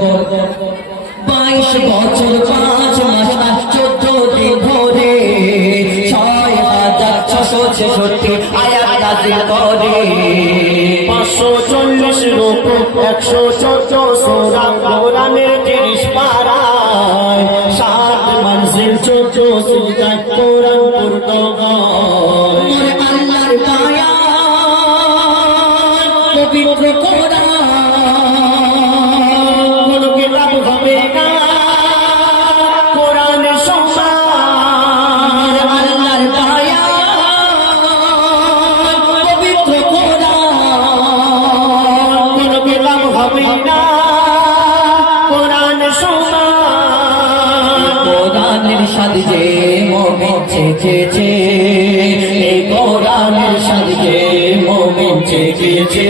22 বছর 5 মাস আর 14 দিন ধরে 6666 আয়াত নাযিল করে 540 রুকু 114 সূরা কোরআনের 30 পারায় 7 মঞ্জিল 14 সুজায় কোরআন পূর্ণ হয়। মোর আল্লাহর কায়াত পবিত্র কোরআন কোন কিতাব হবে না কোরআনের সমান। আল্লাহর কায়াত পবিত্র কোরআন কোন কিতাব হবে না কোরআনের সমান। কোরআনের সাজে মুমিন চেয়েছে, এই কোরআনের সাজে মুমিন চেয়েছে,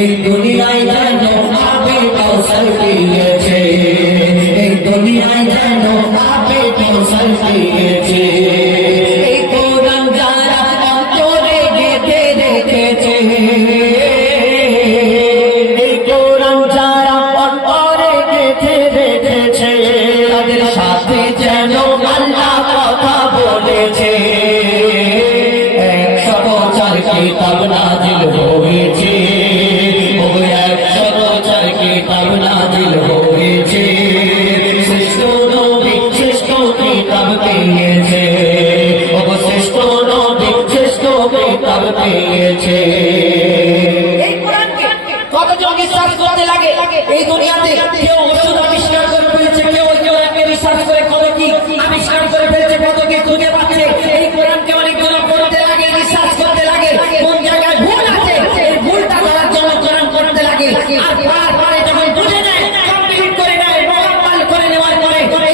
এই দুনিয়ায় যেন আপে কাউসার পেয়েছে, এই দুনিয়ায় যেন আপে কাউসার পেয়েছে। এই কোরআন যারা অন্তরে গেঁথে রেখেছে, এই কোরআন যারা অন্তরে গেঁথে রেখেছে তাদের সাথে যেন আল্লাহ কথা বলেছে। 104 কিতাব না